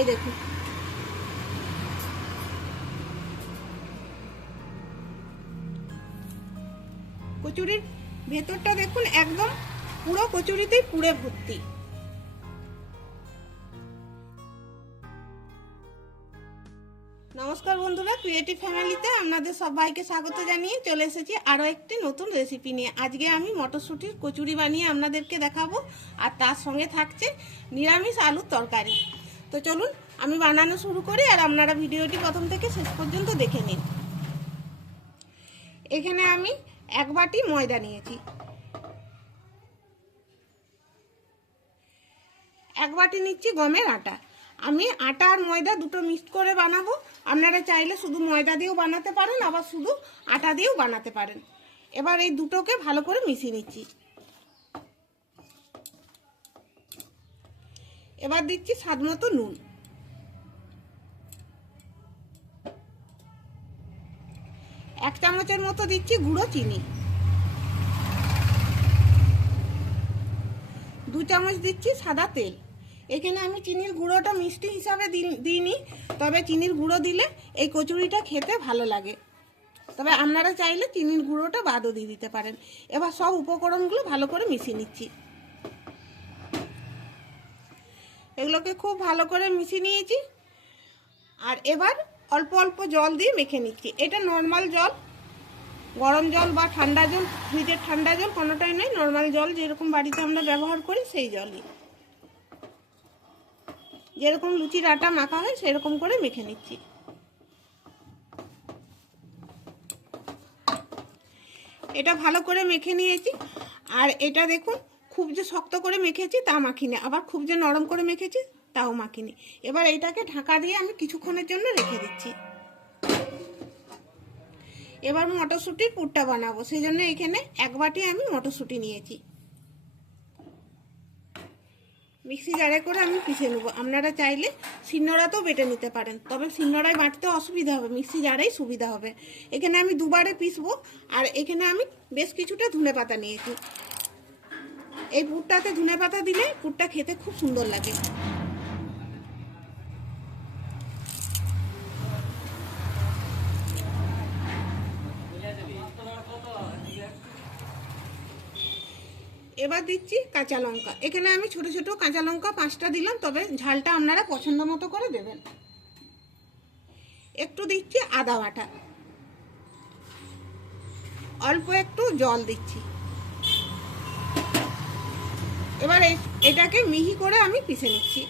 এই দেখুন কচুরির ভেতরটা দেখুন একদম পুরো কচুরিতেই পুরে ভর্তি। নমস্কার বন্ধুরা, ক্রিয়েটিভ ফ্যামিলিতে আপনাদের সবাইকে স্বাগত জানিয়ে চলে এসেছি আরও একটি নতুন রেসিপি নিয়ে। আজকে আমি মটরশুঁটির কচুরি বানিয়ে আপনাদেরকে দেখাবো, আর তার সঙ্গে থাকছে নিরামিষ আলুর তরকারি। তো চলুন আমি বানানো শুরু করি, আর আপনারা ভিডিওটি প্রথম থেকে শেষ পর্যন্ত দেখে নিন। এখানে আমি 1 বাটি ময়দা নিয়েছি, 1 বাটি নিচ্ছি গমের আটা। আমি আটা আর ময়দা দুটো মিক্সড করে বানাবো। আপনারা চাইলে শুধু ময়দা দিয়েও বানাতে পারেন, আবার শুধু আটা দিয়েও বানাতে পারেন। এবার এই দুটোকে ভালো করে মিশিয়ে নিচ্ছি। এবার দিচ্ছি স্বাদ মতো নুন, এক চামচের মতো দিচ্ছি গুঁড়ো চিনি, 2 চামচ দিচ্ছি সাদা তেল। এখানে আমি চিনির গুঁড়োটা মিষ্টি হিসাবে দিইনি, তবে চিনির গুঁড়ো দিলে এই কচুরিটা খেতে ভালো লাগে। তবে আপনারা চাইলে চিনির গুঁড়োটা বাদও দিয়ে দিতে পারেন। এবার সব উপকরণগুলো ভালো করে মিশিয়ে নিচ্ছি। এগুলোকে খুব ভালো করে মিশিয়ে নিয়েছি, আর এবার অল্প অল্প জল দিয়ে মেখে নিচ্ছি। এটা নর্মাল জল, গরম জল বা ঠান্ডা জল, ফ্রিজের ঠান্ডা জল কোনোটাই নয়, নর্মাল জল যেরকম বাড়িতে আমরা ব্যবহার করি সেই জলই। যেরকম লুচির আটা মাখা হয় সেরকম করে মেখে নিচ্ছি। এটা ভালো করে মেখে নিয়েছি, আর এটা দেখুন খুব যে শক্ত করে মেখেছি তা মাখিনি, আবার খুব যে নরম করে মেখেছি তাও মাখিনি। এবার এইটাকে ঢাকা দিয়ে আমি কিছুক্ষণের জন্য রেখে দিচ্ছি। এবার মটরশুঁটির পুরটা বানাবো, সেই জন্য এখানে 1 বাটি আমি মটরশুঁটি নিয়েছি। মিক্সি জারে করে আমি পিষে নেবো। আপনারা চাইলে শিলনোড়াতেও বেটে নিতে পারেন, তবে শিলনোড়ায় বাটতে অসুবিধা হবে, মিক্সি জারেই সুবিধা হবে। এখানে আমি 2 বারে পিষবো, আর এখানে আমি বেশ কিছুটা ধনেপাতা নিয়েছি। এই পুরটাতে ধনেপাতা দিলে পুরটা খেতে খুব সুন্দর লাগে। এবার দিচ্ছি কাঁচা লঙ্কা। এখানে আমি ছোট ছোট কাঁচা লঙ্কা 5টা দিলাম, তবে ঝালটা আপনারা পছন্দ মতো করে দেবেন। একটু দিচ্ছি আদা বাটা, অল্প একটু জল দিচ্ছি। এবার এটাকে মিহি করে আমি পিষে নিচ্ছি।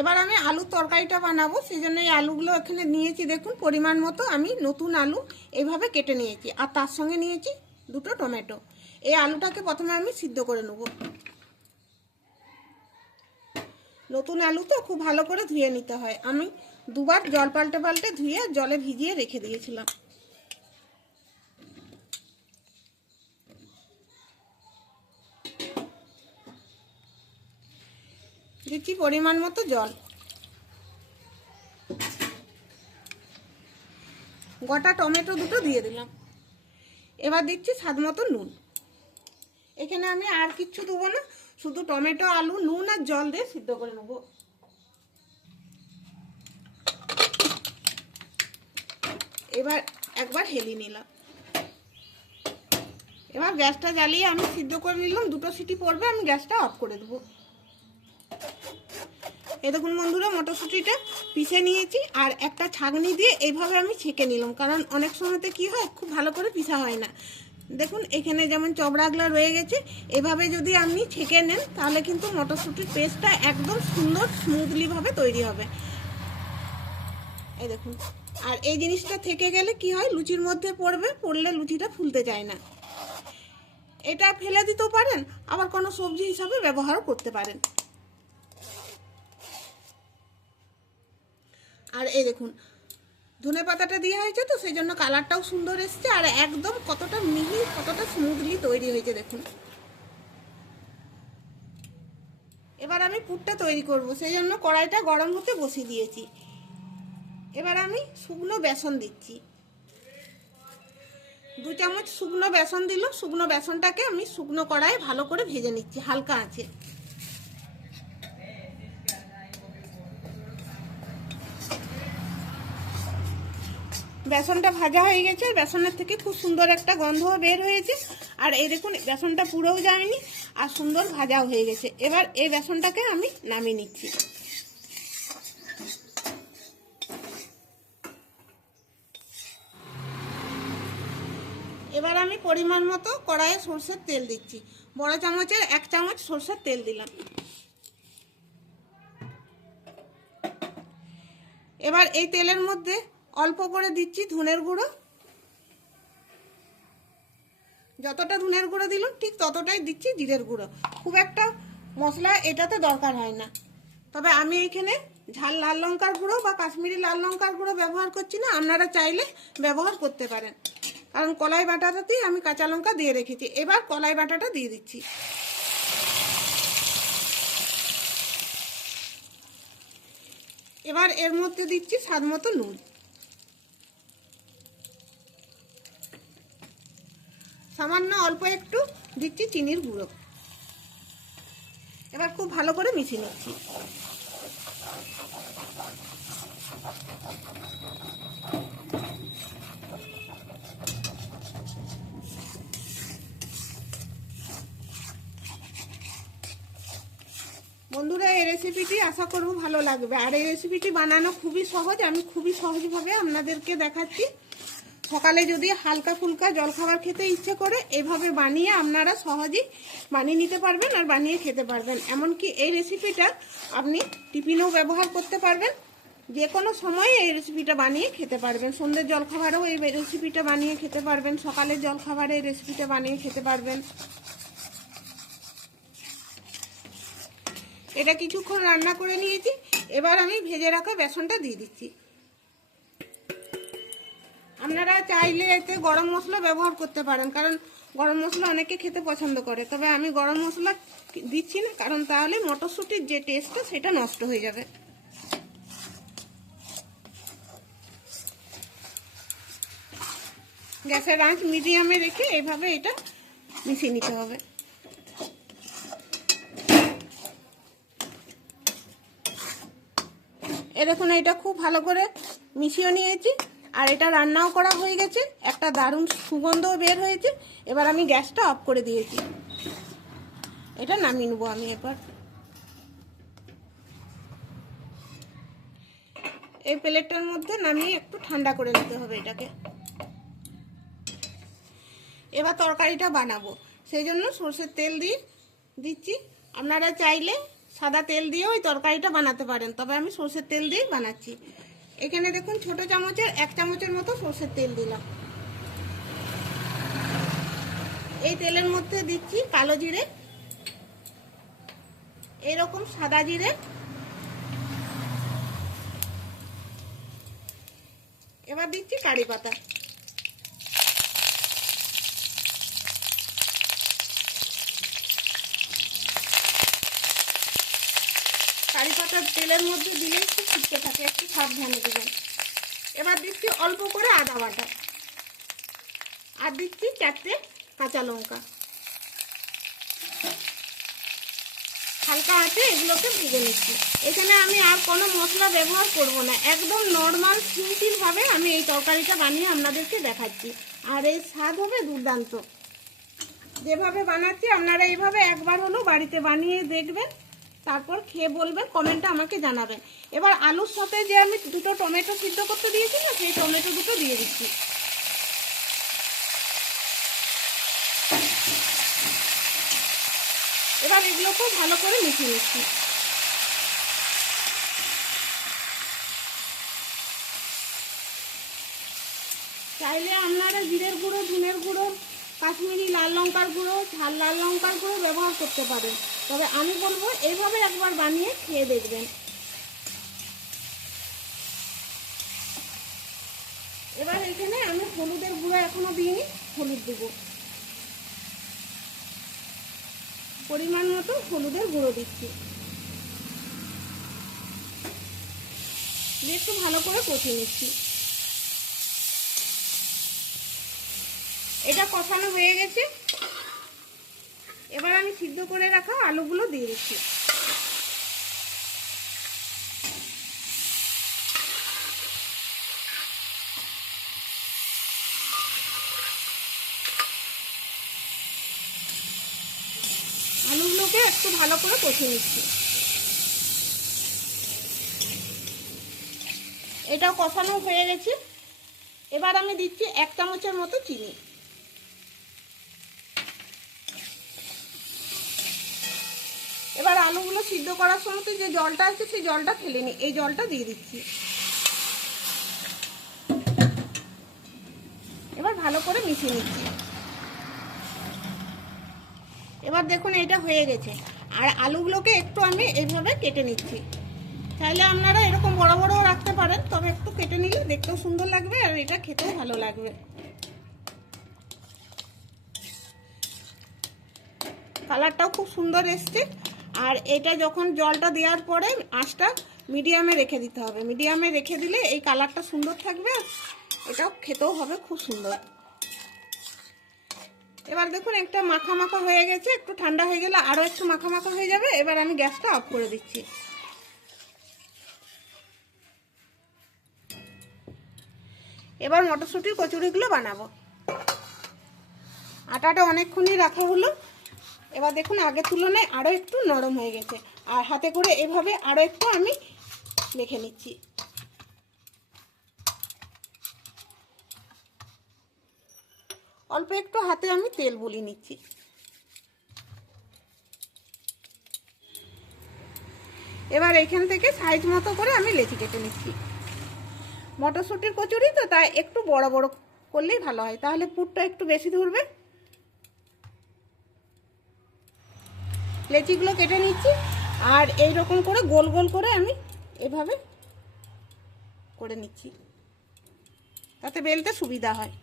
এবার আমি আলুর তরকারিটা বানাবো, সেই জন্য এই আলুগুলো এখানে নিয়েছি দেখুন পরিমাণ মতো। আমি নতুন আলু এইভাবে কেটে নিয়েছি, আর তার সঙ্গে নিয়েছি 2টো টমেটো। এই আলুটাকে প্রথমে আমি সিদ্ধ করে নেব। নতুন আলু তো খুব ভালো করে ধুয়ে নিতে হয়। আমি 2 বার জল পাল্টে পাল্টে ধুয়ে জলে ভিজিয়ে রেখে দিয়েছিলাম। দিচ্ছি পরিমাণ মতো জল, গোটা টমেটো 2টো দিয়ে দিলাম। এবার দিচ্ছি স্বাদ মতো নুন। এখানে আমি আর কিচ্ছু দেবো না, শুধু টমেটো, আলু, নুন আর জল দিয়ে সিদ্ধ করে নেব। এবার একবার হেলিয়ে নিলাম। এবার গ্যাসটা জ্বালিয়ে আমি সিদ্ধ করে নিলাম। 2টো সিটি পড়বে, আমি গ্যাসটা অফ করে দেবো। এই দেখুন বন্ধুরা, মটরশুঁটিটা পিষে নিয়েছি, আর একটা ছাঁকনি দিয়ে এইভাবে আমি ছেঁকে নিলাম, কারণ অনেক সময়তে কি হয় খুব ভালো করে পিষা হয় না। দেখুন এখানে যেমন চবড়াগুলো রয়ে গেছে, এভাবে যদি আপনি ছেঁকে নেন তাহলে কিন্তু মটরশুঁটির পেস্টটা একদম সুন্দর স্মুথলি ভাবে তৈরি হবে। এই দেখুন, আর এই জিনিসটা থেকে গেলে কি হয় লুচির মধ্যে পড়লে লুচিটা ফুলতে চায় না। এটা ফেলে দিতেও পারেন, আবার কোনো সবজি হিসাবে ব্যবহারও করতে পারেন। আর এই দেখুন ধনেপাতাটা দেওয়া হয়েছে তো সেই জন্য কালারটাও সুন্দর এসছে, আর একদম কতটা মিহি কতটা স্মুথলি তৈরি হয়েছে দেখুন। এবার আমি পুরটা তৈরি করব, সেই জন্য কড়াইটা গরম হতে বসিয়ে দিয়েছি। এবার আমি শুকনো বেসন দিচ্ছি, 2 চামচ শুকনো বেসন দিলাম। শুকনো বেসনটাকে আমি শুকনো কড়াইয়ে ভালো করে ভেজে নিচ্ছি হালকা আঁচে। বেসনটা ভাজা হয়ে গেছে, বেসনের থেকে খুব সুন্দর একটা গন্ধও বের হয়েছে। আর এই দেখুন বেসনটা পুরোও যায়নি আর সুন্দর ভাজাও হয়ে গেছে। এবার এই বেসনটাকে আমি নামিয়ে নিচ্ছি। এবার আমি পরিমাণ মতো কড়াইয়ে সরষের তেল দিচ্ছি। বড় চামচের 1 চামচ সরষের তেল দিলাম। এবার এই তেলের মধ্যে অল্প করে দিচ্ছি ধনের গুঁড়ো। যতটা ধনের গুঁড়ো দিলাম ঠিক ততটাই দিচ্ছি জিরের গুঁড়ো। খুব একটা মশলা এটাতে দরকার হয় না, তবে আমি এখানে ঝাল লাল লঙ্কার গুঁড়ো বা কাশ্মীরি লাল লঙ্কার গুঁড়ো ব্যবহার করছি না, আপনারা চাইলে ব্যবহার করতে পারেন, কারণ কলাই বাটাটাতেই আমি কাঁচা লঙ্কা দিয়ে রেখেছি। এবার কলাই বাটাটা দিয়ে দিচ্ছি। এবার এর মধ্যে দিচ্ছি স্বাদ মতো নুন। সামান্য অল্প একটু দিচ্ছি চিনির গুঁড়ো। এবার খুব ভালো করে মিশিয়ে নিচ্ছি। বন্ধুরা, এই রেসিপিটি আশা করব ভালো লাগবে। আর এই রেসিপিটি বানানো খুবই সহজ, আমি খুবই সহজভাবে আপনাদেরকে দেখাচ্ছি। সকালে যদি হালকা ফুলকা জলখাবার খেতে ইচ্ছে করে এভাবে বানিয়ে আপনারা সহজেই বানিয়ে নিতে পারবেন আর বানিয়ে খেতে পারবেন। এমনকি এই রেসিপিটা আপনি টিফিনেও ব্যবহার করতে পারবেন, যে কোনো সময় এই রেসিপিটা বানিয়ে খেতে পারবেন। সন্ধ্যের জলখাবারেও এই রেসিপিটা বানিয়ে খেতে পারবেন, সকালের জলখাবারে এই রেসিপিটা বানিয়ে খেতে পারবেন। এটা কিছুক্ষণ রান্না করে নিয়েছি। এবার আমি ভেজে রাখা বেসনটা দিয়ে দিচ্ছি। আপনারা চাইলে এতে গরম মশলা ব্যবহার করতে পারেন, কারণ গরম মশলা অনেকে খেতে পছন্দ করে, তবে আমি গরম মশলা দিচ্ছি না, কারণ তাহলে মটরশুঁটির যে টেস্টটা সেটা নষ্ট হয়ে যাবে। গ্যাসের আঁচ মিডিয়ামে রেখে এইভাবে এটা মিশিয়ে নিতে হবে। দেখুন এটা খুব ভালো করে মিশিয়ে নিয়েছি আর এটা রান্নাও করা হয়ে গেছে, একটা দারুণ সুগন্ধও বের হয়েছে। এবার আমি গ্যাসটা অফ করে দিয়েছি, এটা নামিয়ে নেবো আমি। এবার এই প্লেটটার মধ্যে নামিয়ে একটু ঠান্ডা করে নিতে হবে এটাকে। এবার তরকারিটা বানাবো, সেই জন্য সরষের তেল দিয়ে দিচ্ছি। আপনারা চাইলে সাদা তেল দিয়েও ওই তরকারিটা বানাতে পারেন, তবে আমি সরষের তেল দিয়েই বানাচ্ছি। এখানে দেখুন ছোট চামচের 1 চামচের মতো সরষের তেল দিলাম। এই তেলের মধ্যে দিচ্ছি কালো জিরে, এরকম সাদা জিরে, এবার দিচ্ছি কারি পাতা। কারি পাতা তেলের মধ্যে দিলেই খুব ফুটতে থাকে, একটু সাবধানে দেবেন। এবার দিচ্ছি অল্প করে আদা বাটা, আর দিচ্ছি 4টে কাঁচা লঙ্কা। হালকা আছে এগুলোকে ভেজে নিচ্ছি। এখানে আমি আর কোনো মশলা ব্যবহার করব না, একদম নর্মাল সিম্পলভাবে আমি এই তরকারিটা বানিয়ে আপনাদেরকে দেখাচ্ছি। আর এই স্বাদ হবে দুর্দান্ত। যেভাবে বানাচ্ছি আপনারা এইভাবে একবার হলেও বাড়িতে বানিয়ে দেখবেন, তারপর খেয়ে বলবেন, কমেন্টে আমাকে জানাবেন। এবার আলুর সাথে যে আমি 2টো টমেটো সিদ্ধ করতে দিয়েছি না, সেই টমেটো দুটো দিয়ে দিচ্ছি। এবার এগুলোকেও ভালো করে মিশিয়ে নিচ্ছি। চাইলে আপনারা জিরের গুঁড়ো, ধনের গুঁড়ো, কাশ্মীরি লাল লঙ্কার গুঁড়ো, ঝাল লাল লঙ্কার গুঁড়ো ব্যবহার করতে পারেন, তবে আমি বলবো এইভাবে একবার বানিয়ে খেয়ে দেখবেন। এবার এখানে আমি হলুদের গুঁড়ো এখনো দিইনি, হলুদ দেবো। পরিমাণ মতো হলুদের গুঁড়ো দিচ্ছি, দিয়ে একটু ভালো করে কষিয়ে নিচ্ছি। এটা কষানো হয়ে গেছে। এবার আমি সিদ্ধ করে রাখা আলুগুলো দিয়ে দিচ্ছি। একটু ভালো করে কষিয়ে নিচ্ছি। এটাও কষানো হয়ে গেছে। এবার আমি দিচ্ছি 1 চামচের মতো চিনি। এবার আলুগুলো সিদ্ধ করার সময় যে জলটা আছে সেই জলটা ফেলে নিই, এই জলটা দিয়ে দিচ্ছি। এবার ভালো করে মিশিয়ে নিচ্ছি। এবার দেখুন এটা হয়ে গেছে। আর আলুগুলোকে একটু আমি এইভাবে কেটে নিচ্ছি। চাইলে আপনারা এরকম বড় বড়ও রাখতে পারেন, তবে একটু কেটে নিলে দেখতেও সুন্দর লাগবে আর এটা খেতেও ভালো লাগবে। কালারটাও খুব সুন্দর এসছে। আর এটা যখন জলটা দেওয়ার পরে আঁচটা মিডিয়ামে রেখে দিতে হবে। মিডিয়ামে রেখে দিলে এই কালারটা সুন্দর থাকবে আর এটাও খেতেও হবে খুব সুন্দর। এবার দেখুন একটা মাখা মাখা হয়ে গেছে, একটু ঠান্ডা হয়ে গেলে আরও একটু মাখা মাখা হয়ে যাবে। এবার আমি গ্যাসটা অফ করে দিচ্ছি। এবার মটরশুঁটির কচুরিগুলো বানাবো। আটাটা অনেকক্ষণই রাখা হলো। এবার দেখুন আগের তুলনায় আরও একটু নরম হয়ে গেছে। আর হাতে করে এভাবে আরও একটু আমি মেখে নিচ্ছি। অল্প একটু হাতে আমি তেল বুলিয়ে নিচ্ছি। এবার এখান থেকে সাইজ মতো করে আমি লেচি কেটে নিচ্ছি। মটরশুঁটির কচুরি তো, তাই একটু বড় বড় করলেই ভালো হয়, তাহলে পুরটা একটু বেশি ধরবে। লেচিগুলো কেটে নিচ্ছি। আর এই রকম করে গোল গোল করে আমি এভাবে করে নিচ্ছি, তাতে বেলতে সুবিধা হয়।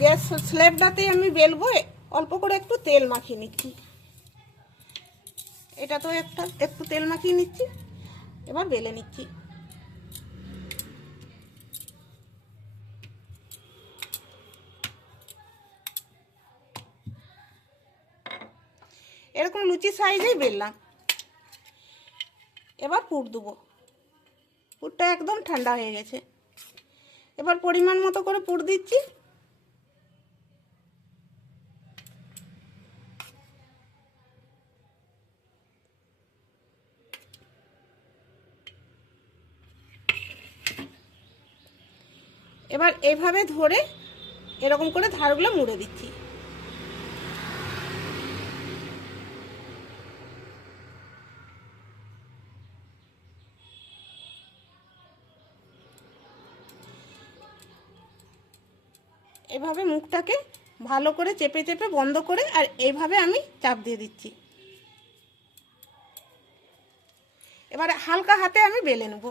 গ্যাস স্ল্যাবটাতেই আমি বেলবো। অল্প করে একটু তেল মাখিয়ে নিচ্ছি। এটা তো একটু তেল মাখিয়ে নিচ্ছি। এবার বেলে নিচ্ছি। এরকম লুচি সাইজেই বেললাম। এবার পুর দেবো। পুরটা একদম ঠান্ডা হয়ে গেছে। এবার পরিমাণ মতো করে পুর দিচ্ছি। এবার এইভাবে ধরে এরকম করে ধারগুলো মুড়ে দিচ্ছি। এভাবে মুখটাকে ভালো করে চেপে চেপে বন্ধ করে আর এইভাবে আমি চাপ দিয়ে দিচ্ছি। এবার হালকা হাতে আমি বেলে নেব।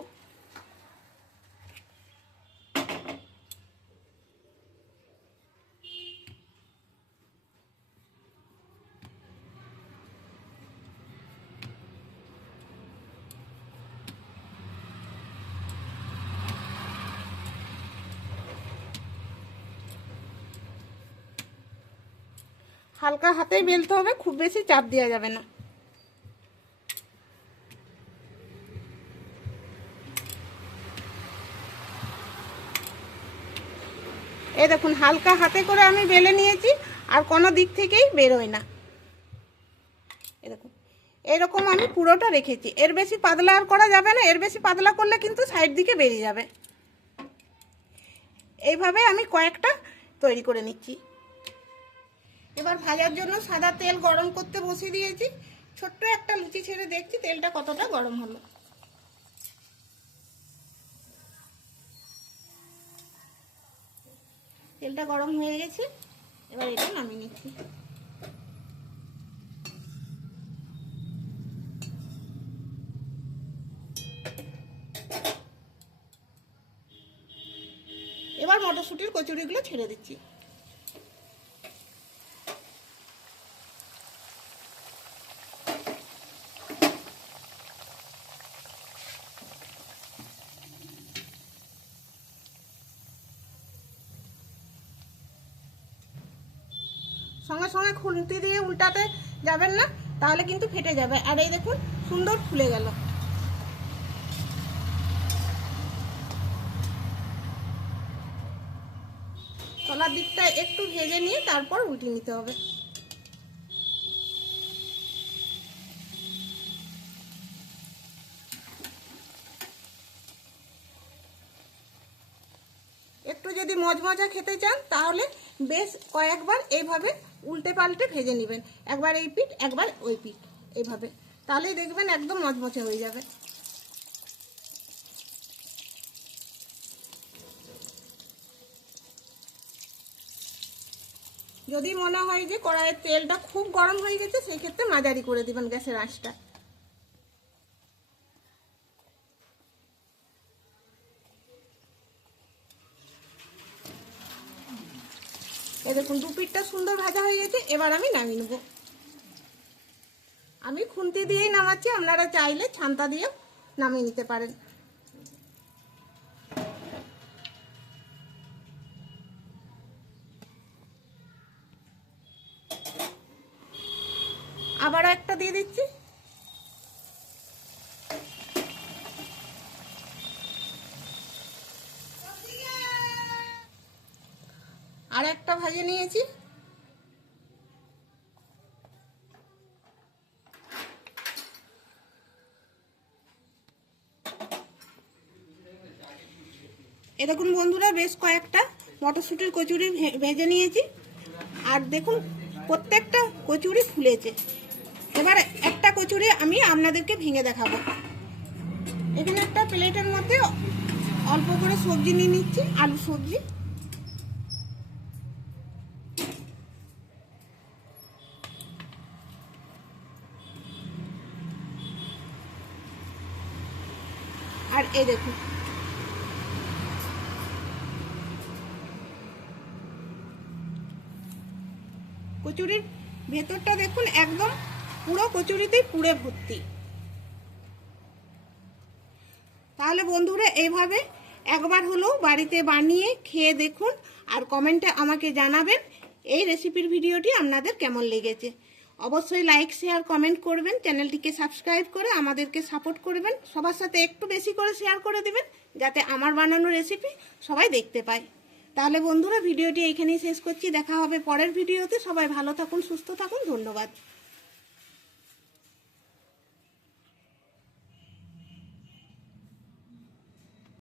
হালকা হাতেই বেলতে হবে, খুব বেশি চাপ দেওয়া যাবে না। এই দেখুন হালকা হাতে করে আমি বেলে নিয়েছি আর কোনো দিক থেকেই বেরোয় না। এই দেখুন এরকম আমি পুরোটা রেখেছি। এর বেশি পাতলা আর করা যাবে না, এর বেশি পাতলা করলে কিন্তু সাইড দিকে বেরিয়ে যাবে। এইভাবে আমি কয়েকটা তৈরি করে নিচ্ছি। এবার ভাজার জন্য সাদা তেল গরম করতে বসিয়ে দিয়েছি। ছোট্ট একটা লুচি ছেড়ে দেখছি তেলটা কতটা গরম হলো। তেলটা গরম হয়ে গেছে। এবার এটা নামিয়ে নিচ্ছি। এবার মটরশুঁটির কচুরিগুলো ছেড়ে দিচ্ছি। সঙ্গে সঙ্গে খুন্তি দিয়ে উল্টাতে যাবেন না, তাহলে কিন্তু ফেটে যাবে। আর এই দেখুন সুন্দর ফুলে গেল। চলো তলার দিকটা একটু ভেজে নিয়ে তারপর উল্টে নিতে হবে। একটু যদি মজমজা খেতে চান তাহলে বেশ কয়েকবার এইভাবে উল্টে পাল্টে ভেজে নেবেন, একবার এই পিঠ একবার ওই পিঠ, এইভাবে, তাহলেই দেখবেন একদম মচমচে হয়ে যাবে। যদি মনে হয় যে কড়াইয়ের তেলটা খুব গরম হয়ে গেছে সেই ক্ষেত্রে মাঝারি করে দিবেন গ্যাসের আঁচটা। এই দেখুন দু পিঠটা সুন্দর ভাজা হয়ে গেছে, এবার আমি নামিয়ে নেব। আমি খুন্তি দিয়েই নামাচ্ছি, আপনারা চাইলে ছান্তা দিয়েও নামিয়ে নিতে পারেন। আবারও একটা দিয়ে দিচ্ছি। আর একটা ভাজে নিয়েছি। এ দেখুন বন্ধুরা, বেশ কয়েকটা মটরশুঁটির কচুরি ভেজে নিয়েছি, আর দেখুন প্রত্যেকটা কচুরি ফুলেছে। এবার একটা কচুরি আমি আপনাদেরকে ভেঙে দেখাবো। এখানে একটা প্লেটের মধ্যে অল্প করে সবজি নিয়ে নিচ্ছি, আলু সবজি। আর এই দেখুন কচুরির ভেতরটা দেখুন একদম পুরো কচুরিতেই পুরে ভর্তি। তাহলে বন্ধুরা এইভাবে একবার হলেও বাড়িতে বানিয়ে খেয়ে দেখুন, আর কমেন্টে আমাকে জানাবেন এই রেসিপির ভিডিওটি আপনাদের কেমন লেগেছে। অবশ্যই লাইক শেয়ার কমেন্ট করবেন, চ্যানেলটিকে সাবস্ক্রাইব করে আমাদেরকে সাপোর্ট করবেন, সবার সাথে একটু বেশি করে শেয়ার করে দেবেন যাতে আমার বানানো রেসিপি সবাই দেখতে পায়। তাহলে বন্ধুরা ভিডিওটি এইখানেই শেষ করছি, দেখা হবে পরের ভিডিওতে। সবাই ভালো থাকুন, সুস্থ থাকুন, ধন্যবাদ।